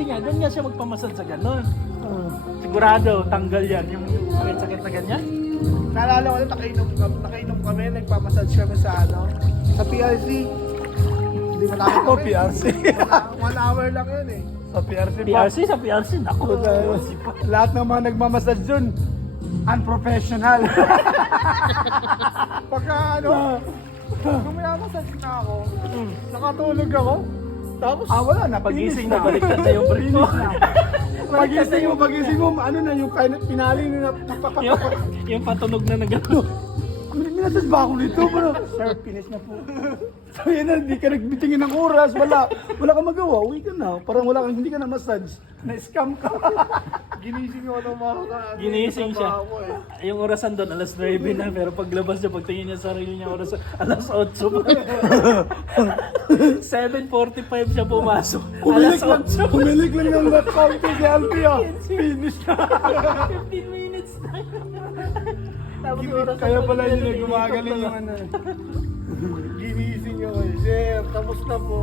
Sabi niya, doon nga siya magpamasad sa ganun. Sigurado, tanggal yan. Yung sakit-sakit na ganyan. Naalala ko na nakainom kami, nagpamassage kami sa sa PRC. Hindi mo namin Ako, PRC. 1 hour lang yun eh. Sa PRC pa. Sa PRC, naku. Lahat ng mga nagmamassage dun, unprofessional. Pagka kung minamassage na ako, nakatulog ako. Tapos, Wala na. Pagising na, baliktad na yung brief mo. Pagising mo, ano na yung pinaling na yung patunog na nagano. Minassage ba ako nito? Pero, sir, finish na po. Sabi na, hindi ka nagbitingin ng oras. Wala kang magawa. Uwi ka na. Parang hindi ka na massage. Na-scam ka. ginising ako ng mga Ginising siya. trabaho eh. Yung orasan doon, alas 9 na. Pero paglabas niya, pagtingin niya sa sarili niya, oras alas 8 pa. 7:45 siya pumasok. Alas 8. Humilik lang yung account si Alfie. Finish na. 15 minutes na. Tapos orasan Kaya pa pala niya yun na gumagaling yung ano. Ginising ako eh. Sir, tapos na po.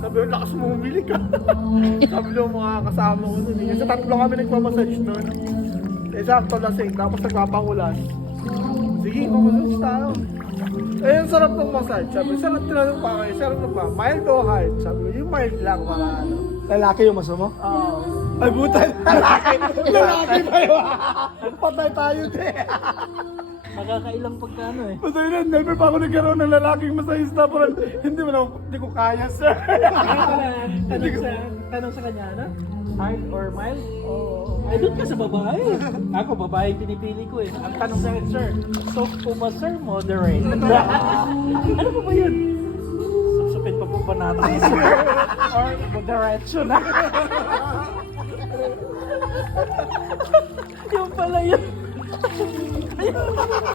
Sabi ko, lakas mo humili ka. Sabi ko, mga kasama ko nun eh. Kasi tatlo kami nagpamassage nun. Eh, sakto lasing. Tapos nagpapakulas. Sige, mamassage tayo. Eh, ang sarap ng massage. Sabi ko, sarap tinanong pa kayo. Sarap na ba? Mild o hard? Sabi ko, yung mild lang para ano. Lalaki yung maso mo? Oo. Ay, buta. Lalaki pa yun. Patay tayo din. Magkakailang pagkano eh. Patay na, never pa ako nagkaroon ng lalaking masahista. Parang, hindi ko kaya, sir. Tanong sa kanya, ano? Hard or mild? Ay, doon ka sa babae. Ako, babae pinipili ko eh. Ang tanong sa akin, sir, soft po ba, sir? Moderate. Ano po ba yun? Susupin pa po ba natin? Or moderation na? Yung pala yun.